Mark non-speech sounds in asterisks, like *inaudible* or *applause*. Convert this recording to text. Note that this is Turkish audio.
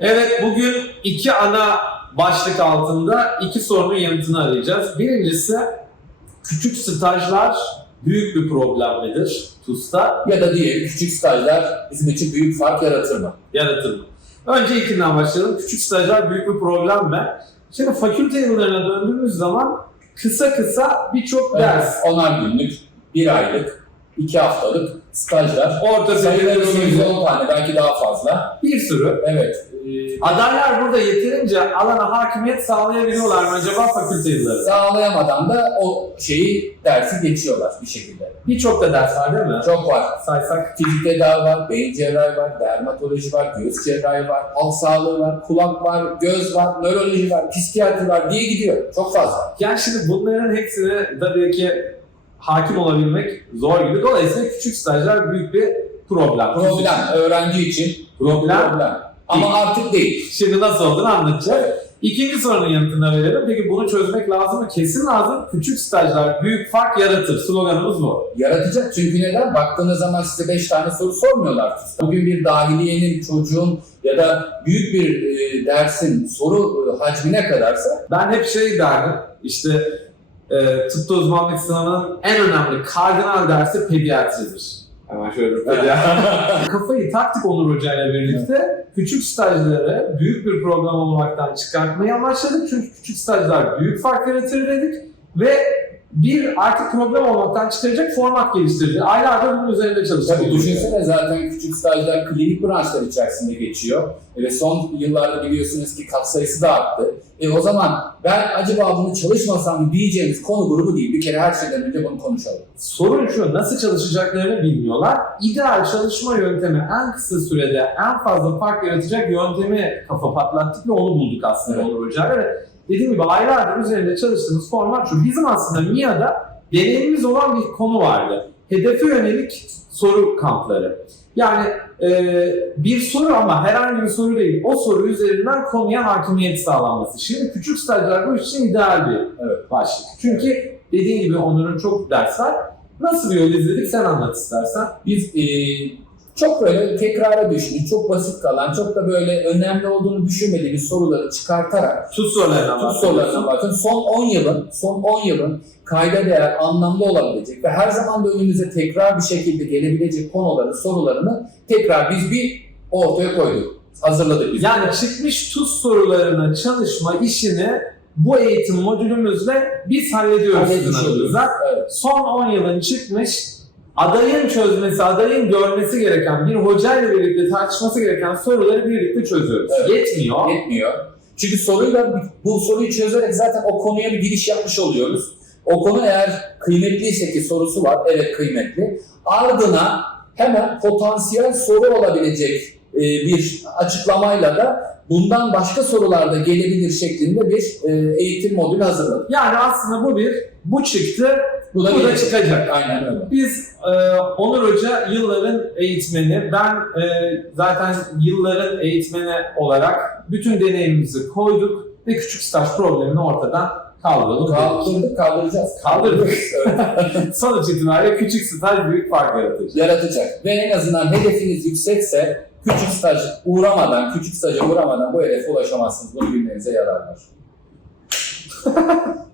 Evet, bugün iki ana başlık altında iki sorunun yanıtını arayacağız. Birincisi, küçük stajlar büyük bir problem midir TUS'ta? Ya da diyelim küçük stajlar bizim için büyük fark yaratır mı? Yaratır mı? Önce ilkinden başlayalım. Küçük stajlar büyük bir problem mi? Şimdi fakülte yıllarına döndüğümüz zaman kısa kısa birçok ders. Onar günlük, bir aylık, iki haftalık stajlar. Orta Sayıları seviye 110 tane belki daha fazla. bir sürü. Evet. e, Adaylar burada yeterince alana hakimiyet sağlayabiliyorlar mı acaba fakülte yılları? sağlayamadan da o şeyi dersi geçiyorlar bir şekilde. Birçok da ders var değil mi? Çok var. Saysak Fizik tedavi var, beyin cerrahi var, dermatoloji var, göğüs cerrahi var, halk sağlığı var, kulak var, göz var, nöroloji var, psikiyatri var diye gidiyor. Çok fazla. Yani şimdi bunların hepsine tabii ki hakim olabilmek zor gibi. Dolayısıyla küçük stajlar büyük bir problem. Problem öğrenci için Problem. problem. Ama artık değil. Şimdi nasıl olduğunu anlatacağız. İkinci sorunun yanıtını verelim. Peki bunu çözmek lazım mı? Kesin lazım. Küçük stajlar büyük fark yaratır. Sloganımız bu. Yaratacak çünkü neden? Baktığınız zaman size 5 tane soru sormuyorlar. Bugün bir dahiliyenin, çocuğun ya da büyük bir e, dersin soru e, hacmi ne kadarsa Ben hep şey derdim. İşte e, tıpta uzmanlık sınavının en önemli kardinal dersi pediatridir. Hemen şöyle bir pediatri. *laughs* *laughs* Kafayı taktık Onur Hoca ile birlikte. Küçük stajları büyük bir problem olmaktan çıkartmayı amaçladık. Çünkü küçük stajlar büyük fark yaratır dedik. Ve bir artık problem olmaktan çıkaracak format geliştirdi. Aylardır bunun üzerinde çalıştık. Tabii düşünsene zaten küçük stajlar klinik branşlar içerisinde geçiyor. Ve son yıllarda biliyorsunuz ki kat sayısı da arttı. E o zaman ben acaba bunu çalışmasam diyeceğimiz konu grubu değil. Bir kere her şeyden önce bunu konuşalım. Sorun şu, nasıl çalışacaklarını bilmiyorlar. İdeal çalışma yöntemi en kısa sürede en fazla fark yaratacak yöntemi kafa patlattık ve onu bulduk aslında Evet. Onur Hoca'yla. Ve dediğim gibi aylardır üzerinde çalıştığımız format şu. Bizim aslında MIA'da deneyimimiz olan bir konu vardı. Hedefe yönelik soru kampları. Yani e, bir soru ama herhangi bir soru değil. O soru üzerinden konuya hakimiyet sağlanması. Şimdi küçük stajlar bu için ideal bir Evet. başlık. Çünkü dediğin gibi Onur'un çok ders var. Nasıl bir yol izledik sen anlat istersen. Biz e, çok böyle tekrara düşmüş, çok basit kalan, çok da böyle önemli olduğunu düşünmediğimiz soruları çıkartarak Tuz sorularına Tuz sorularına bakın. Son 10 yılın, son 10 yılın kayda değer, anlamlı olabilecek ve her zaman da önümüze tekrar bir şekilde gelebilecek konuların sorularını tekrar biz bir ortaya koyduk. Hazırladık biz. Yani çıkmış tuz sorularına çalışma işini bu eğitim modülümüzle biz hallediyoruz adınıza. Evet. Son 10 yılın çıkmış adayın çözmesi, adayın görmesi gereken, bir hocayla birlikte tartışması gereken soruları birlikte çözüyoruz. Evet. Yetmiyor. Yetmiyor. Çünkü soruyla bu soruyu çözerek zaten o konuya bir giriş yapmış oluyoruz. O konu eğer kıymetliyse ki sorusu var, evet kıymetli. Ardına hemen potansiyel soru olabilecek e, bir açıklamayla da bundan başka sorular da gelebilir şeklinde bir e, eğitim modülü hazırladık. Yani aslında bu bir, bu çıktı, Bu da, bu da çıkacak. Aynen öyle. Biz e, Onur Hoca yılların eğitmeni, ben e, zaten yılların eğitmeni olarak bütün deneyimimizi koyduk ve küçük staj problemini ortadan kaldıralım. Kaldırdık, kaldıracağız. Kaldırdık. Evet. *laughs* Sonuç itibariyle küçük staj büyük fark yaratacak. yaratacak. Ve en azından hedefiniz yüksekse küçük staj uğramadan, küçük staja uğramadan bu hedefe ulaşamazsınız. Bunu bilmenize yarar var. *laughs*